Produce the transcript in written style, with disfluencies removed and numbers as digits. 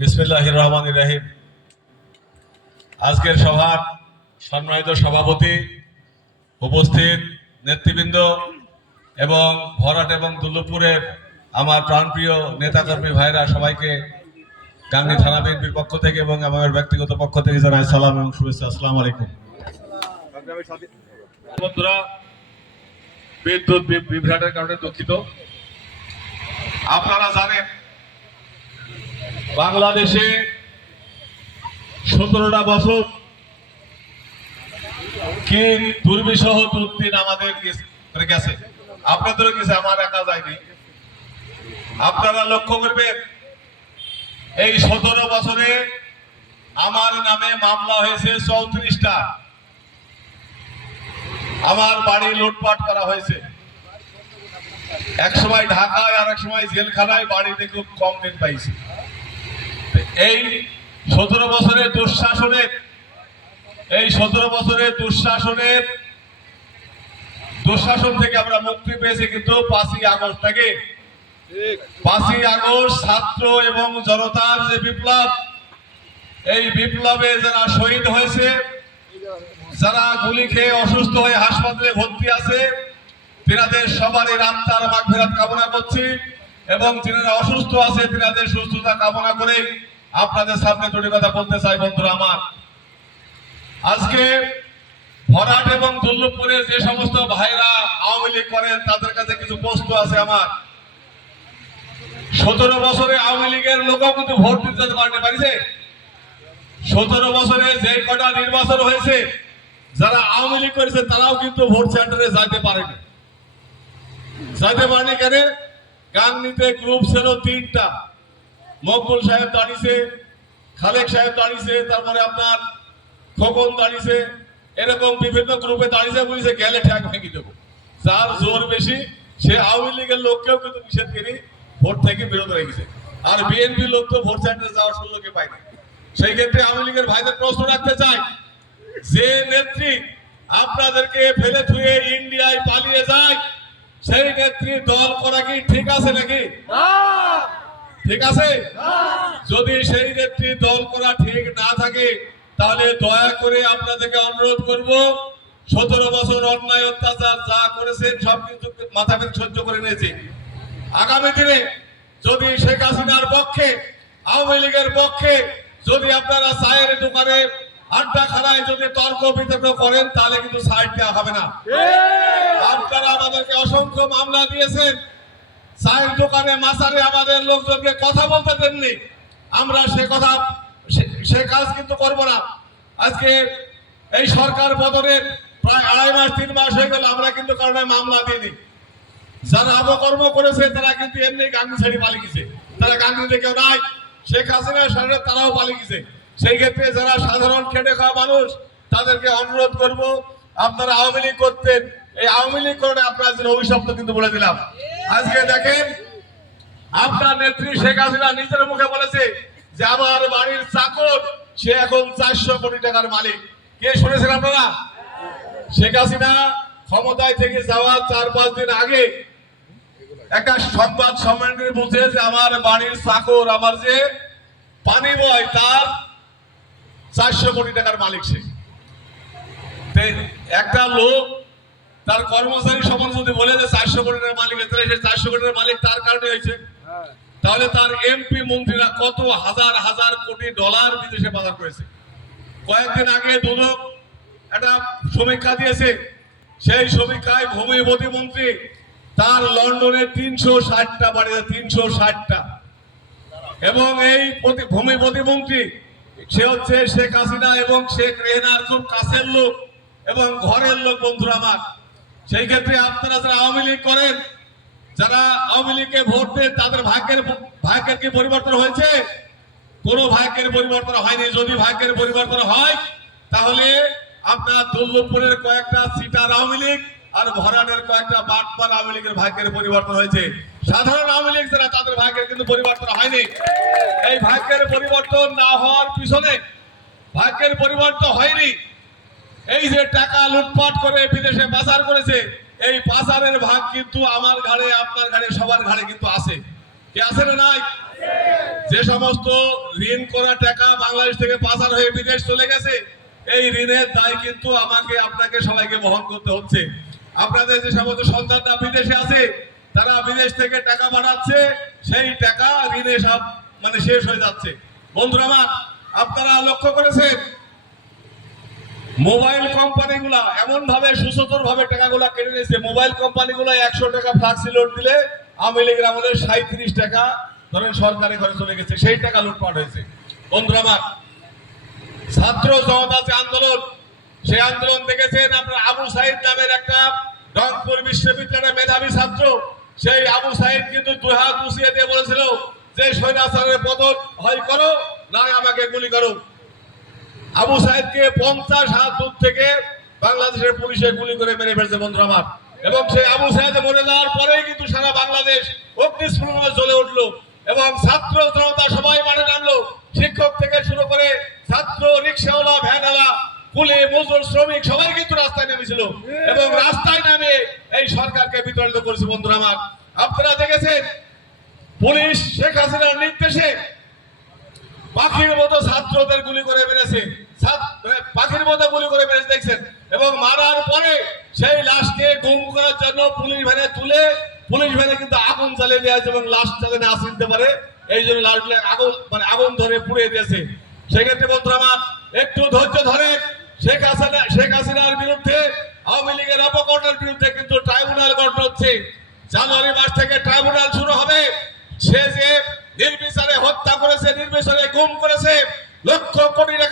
বিসমিল্লাহির রহমানির রহিম। আজকের সভার সম্মানিত সভাপতি, উপস্থিত নেতৃবৃন্দ এবং ভরাট এবং দুর্লভপুরের আমার প্রাণপ্রিয় নেতাকর্মী ভাইরা, সবাইকে গাংনী থানা বিএনপির পক্ষ থেকে এবং আমার ব্যক্তিগত পক্ষ থেকে জানাই সালাম এবং শুভেচ্ছা। আসসালামু আলাইকুম। বন্ধুরা, বিদ্যুৎ বিভ্রাটের কারণে দুঃখিত। আপনারা জানেন বাংলাদেশে 17টা বছর কি দুর্বিষহ দুর্দিন আমাদের গেছে, আপনাদেরও গেছে, আমার একা যায়নি। আপনারা লক্ষ্য করবেন, এই 17 বছরে আমার নামে মামলা হয়েছে 34টা। আমার বাড়ি লুটপাট করা হয়েছে, এক সময় ঢাকায় আর এক সময় জেলখানায়, বাড়িতে খুব কম দিন পাইছি। এই 17 বছরের দুঃশাসন থেকে আমরা মুক্তি পেয়েছি, কিন্তু 5ই আগস্ট থেকে 5ই আগস্ট ছাত্র এবং জনতার যে বিপ্লব, এই বিপ্লবে যারা শহীদ হয়েছে, যারা গুলি খেয়ে অসুস্থ হয়ে হাসপাতালে ভর্তি আছে, তিনাদের সবারই আত্মার মাগফিরাত কামনা করছি এবং যিনারা অসুস্থ আছে তিনাদের সুস্থতা কামনা করে আপনাদের সামনে দুটি কথা বলতে চাই। বন্ধুরা আমার, আজকে ভরাট এবং দুর্লভপুরের যে সমস্ত ভাইরা আওয়ামী লীগ করেন, তাদের কাছে কিছু প্রশ্ন আছে আমার। 17 বছরে আওয়ামী লীগের লোকও কিন্তু ভোট দিতে পারছে। 17 বছরে যে কটা নির্বাচন হয়েছে, যারা আওয়ামী লীগ করেছে তারাও কিন্তু ভোট সেন্টারে যাইতে পারেনি। কেন? গাংনীতে গ্রুপ ছিল 3টা, মকবুল সাহেব দাঁড়িয়েছে, খালেক সাহেব দাঁড়িয়েছে, তারপরে আপনার খোকন দাঁড়িয়েছে, এরকম বিভিন্ন গ্রুপে দাঁড়িয়েছে, বলেছে গেলে ঠ্যাক ভেঙে দেবো। যার জোর বেশি সে আওয়ামী লীগের লোককেও কিন্তু নিষেধ করে ভোট থেকে বিরত রেখেছে। আর বিএনপি লোক তো ভোট সেন্টারে যাওয়ার সুযোগই পায়নি। সেই ক্ষেত্রে আওয়ামী লীগের ভাইদের প্রশ্ন রাখতে চাই, যে নেত্রী আপনাদেরকে ফেলে থুয়ে ইন্ডিয়ায় পালিয়ে যায়, সেই নেত্রী দল করা কি ঠিক আছে নাকি? ঠিক আছে? যদি সেই নেত্রী দল করা ঠিক না থাকে, তাহলে দয়া করে আপনাদেরকে অনুরোধ করব, 17 বছর অন্যায় অত্যাচার যা করেছেন সব কিন্তু মাথা পেতে সহ্য করে নিয়েছি। আগামী দিনে যদি শেখ হাসিনার পক্ষে, আওয়ামী লীগের পক্ষে যদি আপনারা চায়ের দোকানে, আড্ডাখানায় যদি তর্ক বিতর্ক করেন, তাহলে কিন্তু সাইড দেওয়া হবে না। আপনারা আমাদেরকে অসংখ্য মামলা দিয়েছেন, চায়ের দোকানে মাসারে আমাদের লোকজনকে কথা বলতে দেননি। আমরা সে কাজ কিন্তু করবো না। আজকে এই সরকার বদলের প্রায় 2.5 মাস 3 মাস হয়ে গেল, আমরা কিন্তু কারণে মামলা দিইনি। যারা অপকর্ম করেছে তারা কিন্তু এমনি গাংনী ছেড়ে পালিয়ে গেছে, তারা গাংনীতে কেউ নাই। শেখ হাসিনার সাথে তারাও পালিয়ে গেছে। সেই ক্ষেত্রে যারা সাধারণ খেটে খাওয়া মানুষ, তাদেরকে অনুরোধ করব, আপনারা আওয়ামী লীগ করতেন, এই আওয়ামী লীগ করে আপনার জন্য অভিশপ্ত কিন্তু বলে দিলাম। আজকে দেখেন, আপনার নেত্রী শেখ হাসিনা নিজের মুখে বলেছে যে আমার বাড়ির চাকর সে এখন 400 কোটি টাকার মালিক। কে শুনেছেন আপনারা? শেখ হাসিনা ক্ষমতায় থেকে যাওয়ার 4-5 দিন আগে একটা সংবাদ সম্মেলনে বলছে যে আমার বাড়ির চাকর, আমার যে পানি বয়, তার 400 কোটি টাকার মালিক সে। একটা লোক তার কর্মচারী সমান যদি বলে যে 400 কোটি টাকার মালিক, তাহলে সে 400 কোটি টাকার মালিক তার কারণে হয়েছে। তাহলে তার এমপি মন্ত্রীরা কত হাজার হাজার কোটি ডলার বিদেশে বাজার করেছে। কয়েকদিন আগে দুদক একটা সমীক্ষা দিয়েছে, সেই সমীক্ষায় ভূমি প্রতিমন্ত্রী তার লন্ডনে 360টা বাড়ি, 360টা। এবং এই ভূমি প্রতিমন্ত্রী সে হচ্ছে শেখ হাসিনা এবং শেখ রেহানার খুব কাছের লোক এবং ঘরের লোক। বন্ধুরা আমার, সেই ক্ষেত্রে আপনারা যারা আওয়ামী লীগ করেন, যারা আওয়ামী লীগকে ভোট দেন, তাদের ভাগ্যের কি পরিবর্তন হয়েছে? কোনো ভাগ্যের পরিবর্তন হয়নি। যদি ভাগ্যের পরিবর্তন হয়, তাহলে আপনার দুর্লভপুরের কয়েকটা সিটার আওয়ামী লীগ আর ভরাটের কয়েকটা বাটপার আওয়ামী লীগের ভাগ্যের পরিবর্তন হয়েছে। সাধারণ আওয়ামী লীগ যারা, তাদের ভাগ্যের কিন্তু পরিবর্তন হয়নি। এই ভাগ্যের পরিবর্তন না হওয়ার পিছনে, ভাগ্যের পরিবর্তন হয়নি, এই যে টাকা লুটপাট করে বিদেশে পাচার করেছে, এই পাচারের ভাগ কিন্তু আমার ঘাড়ে, আপনার ঘাড়ে, সবার ঘাড়ে কিন্তু আছে। কি আছে না নাই? যে সমস্ত ঋণ করা টাকা বাংলাদেশ থেকে পাচার হয়ে বিদেশ চলে গেছে, এই ঋণের দায় কিন্তু আমাকে আপনাকে সবাইকে বহন করতে হচ্ছে। আপনাদের যে সমস্ত সন্তানরা বিদেশে আছে, তারা বিদেশ থেকে টাকা পাঠাচ্ছে, সেই টাকা ঋণে সব মানে শেষ হয়ে যাচ্ছে। বন্ধুরা আমার, আপনারা লক্ষ্য করেছেন মোবাইল কোম্পানিগুলা এমন ভাবে সুসতর ভাবে টাকাগুলা কেটে নিয়েছে। মোবাইল কোম্পানিগুলো 100 টাকা ফ্লাক্সি লোড দিলে আওয়ামী লীগের আমাদের 37 টাকা ধরেন সরকারের ঘরে চলে গেছে, সেই টাকা লুটপাট হয়েছে। বন্ধুরা আমার, ছাত্র জনতা যে আন্দোলন, সেই আন্দোলন দেখেছেন আপনার আবু সাইদ নামের একটা রংপুর বিশ্ববিদ্যালয়ের মেধাবী ছাত্র, সেই আবু সাইদ কিন্তু 2 হাত উঁচিয়ে দিয়ে বলেছিল যে স্বৈরাচারের পতন হয় করো, না আমাকে গুলি করো। আবু সাইদকে 50 হাত দূর থেকে বাংলাদেশের পুলিশে গুলি করে মেরে ফেলছে। বন্ধুরা আমার, এবং সেই আবু সাইদ মরে যাওয়ার পরেই কিন্তু সারা বাংলাদেশ অগ্নিস্ফুলিঙ্গে জ্বলে উঠলো এবং ছাত্র জনতা সবাই মাঠে নামলো। শিক্ষক থেকে শুরু করে ছাত্র, রিক্সাওয়ালা, ভ্যানওয়ালা, কুলি, মজদুর, শ্রমিক সবাই কিন্তু রাস্তায় নেমেছিল এবং রাস্তায় নামে এই সরকারকে বিতাড়িত করেছে। বন্ধুরা আমার, আপনারা দেখেছেন পুলিশ শেখ হাসিনার নির্দেশে পাখির মতো ছাত্রদের গুলি করে মেরেছে, পাখির মতো গুলি করে মেরেছে দেখছেন। এবং মারার পরে সেই লাশকে গুম করার জন্য পুলিশ ভ্যানে তুলে পুলিশ ভ্যানে কিন্তু আগুন জ্বালিয়ে দেওয়া হয়েছে এবং লাশটা যেন আসতে পারে এই জন্য লাশগুলো আগুন মানে আগুন ধরে পুড়িয়ে দিয়েছে। সেক্ষেত্রে বন্ধুরা আমার, একটু ধৈর্য ধরে শেখ হাসিনার বিরুদ্ধে, আওয়ামী লীগের অপকর্মের বিরুদ্ধে কিন্তু ট্রাইব্যুনাল গঠন হচ্ছে। জানুয়ারি মাস থেকে ট্রাইব্যুনাল শুরু হবে। সে যে নির্বিচারে হত্যা করেছে, নির্বিচারে গুম করেছে, লক্ষ কোটি টাকা